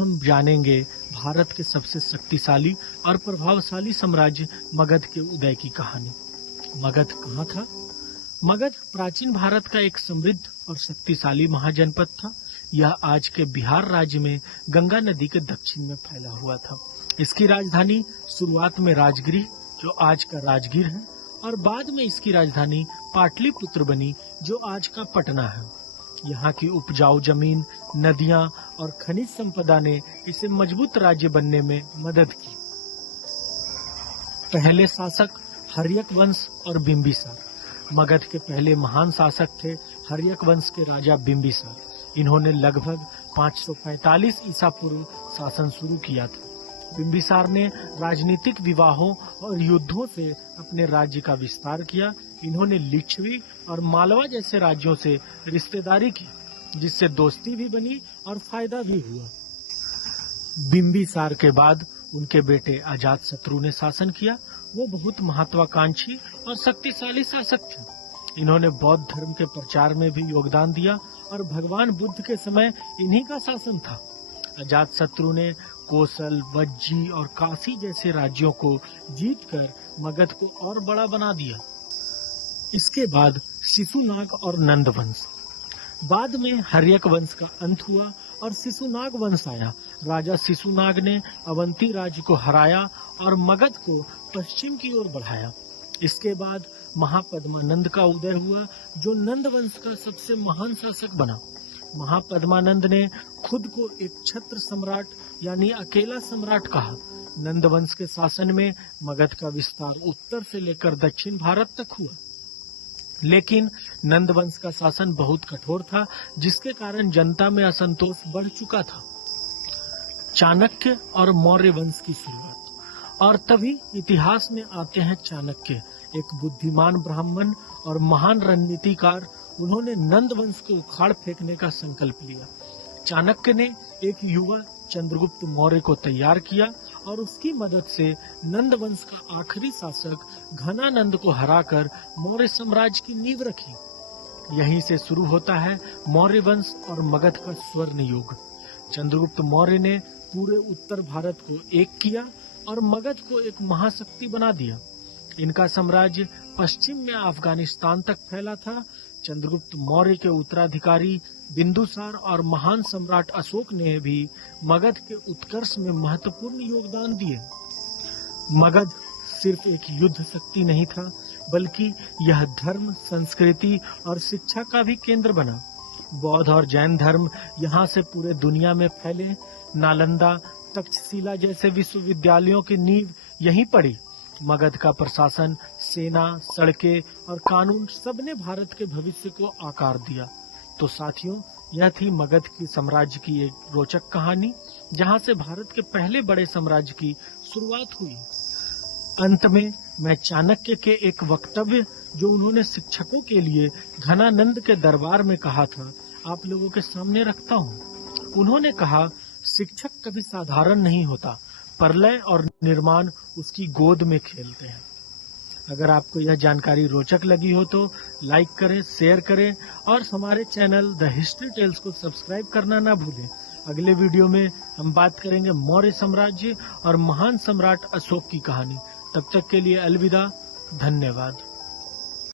हम जानेंगे भारत के सबसे शक्तिशाली और प्रभावशाली साम्राज्य मगध के उदय की कहानी। मगध कहाँ था? मगध प्राचीन भारत का एक समृद्ध और शक्तिशाली महाजनपद था। यह आज के बिहार राज्य में गंगा नदी के दक्षिण में फैला हुआ था। इसकी राजधानी शुरुआत में राजगृह, जो आज का राजगीर है, और बाद में इसकी राजधानी पाटलिपुत्र बनी, जो आज का पटना है। यहाँ की उपजाऊ जमीन, नदियां और खनिज संपदा ने इसे मजबूत राज्य बनने में मदद की। पहले शासक हर्यक वंश और बिंबिसार। मगध के पहले महान शासक थे हर्यक वंश के राजा बिंबिसार। इन्होंने लगभग 545 ईसा पूर्व शासन शुरू किया था। बिंबिसार ने राजनीतिक विवाहों और युद्धों से अपने राज्य का विस्तार किया। इन्होंने लिच्छवी और मालवा जैसे राज्यों से रिश्तेदारी की, जिससे दोस्ती भी बनी और फायदा भी हुआ। बिंबिसार के बाद उनके बेटे अजातशत्रु ने शासन किया। वो बहुत महत्वाकांक्षी और शक्तिशाली शासक थे। इन्होंने बौद्ध धर्म के प्रचार में भी योगदान दिया और भगवान बुद्ध के समय इन्हीं का शासन था। अजातशत्रु ने कोसल, वज्जी और काशी जैसे राज्यों को जीतकर मगध को और बड़ा बना दिया। इसके बाद शिशुनाग और नंद वंश। बाद में हर्यक वंश का अंत हुआ और शिशुनाग वंश आया। राजा शिशुनाग ने अवंती राज्य को हराया और मगध को पश्चिम की ओर बढ़ाया। इसके बाद महापद्मानंद का उदय हुआ, जो नंद वंश का सबसे महान शासक बना। महापद्मानंद ने खुद को एक छत्र सम्राट यानी अकेला सम्राट कहा। नंद वंश के शासन में मगध का विस्तार उत्तर से लेकर दक्षिण भारत तक हुआ। लेकिन नंद वंश का शासन बहुत कठोर था, जिसके कारण जनता में असंतोष बढ़ चुका था। चाणक्य और मौर्य वंश की शुरुआत। और तभी इतिहास में आते हैं चाणक्य, एक बुद्धिमान ब्राह्मण और महान रणनीतिकार। उन्होंने नंद वंश को उखाड़ फेंकने का संकल्प लिया। चाणक्य ने एक युवा चंद्रगुप्त मौर्य को तैयार किया और उसकी मदद से नंद वंश का आखिरी शासक घनानंद को हराकर मौर्य साम्राज्य की नींव रखी। यहीं से शुरू होता है मौर्य वंश और मगध का स्वर्ण युग। चंद्रगुप्त मौर्य ने पूरे उत्तर भारत को एक किया और मगध को एक महाशक्ति बना दिया। इनका साम्राज्य पश्चिम में अफगानिस्तान तक फैला था। चंद्रगुप्त मौर्य के उत्तराधिकारी बिंदुसार और महान सम्राट अशोक ने भी मगध के उत्कर्ष में महत्वपूर्ण योगदान दिए। मगध सिर्फ एक युद्ध शक्ति नहीं था, बल्कि यह धर्म, संस्कृति और शिक्षा का भी केंद्र बना। बौद्ध और जैन धर्म यहाँ से पूरे दुनिया में फैले। नालंदा, तक्षशिला जैसे विश्वविद्यालयों की नींव यहीं पड़ी। मगध का प्रशासन, सेना, सड़कें और कानून सबने भारत के भविष्य को आकार दिया। तो साथियों, यह थी मगध की साम्राज्य की एक रोचक कहानी, जहां से भारत के पहले बड़े साम्राज्य की शुरुआत हुई। अंत में मैं चाणक्य के एक वक्तव्य, जो उन्होंने शिक्षकों के लिए घनानंद के दरबार में कहा था, आप लोगों के सामने रखता हूँ। उन्होंने कहा, शिक्षक कभी साधारण नहीं होता, प्रलय और निर्माण उसकी गोद में खेलते हैं। अगर आपको यह जानकारी रोचक लगी हो तो लाइक करें, शेयर करें और हमारे चैनल द हिस्ट्री टेल्स को सब्सक्राइब करना ना भूलें। अगले वीडियो में हम बात करेंगे मौर्य साम्राज्य और महान सम्राट अशोक की कहानी। तब तक के लिए अलविदा, धन्यवाद।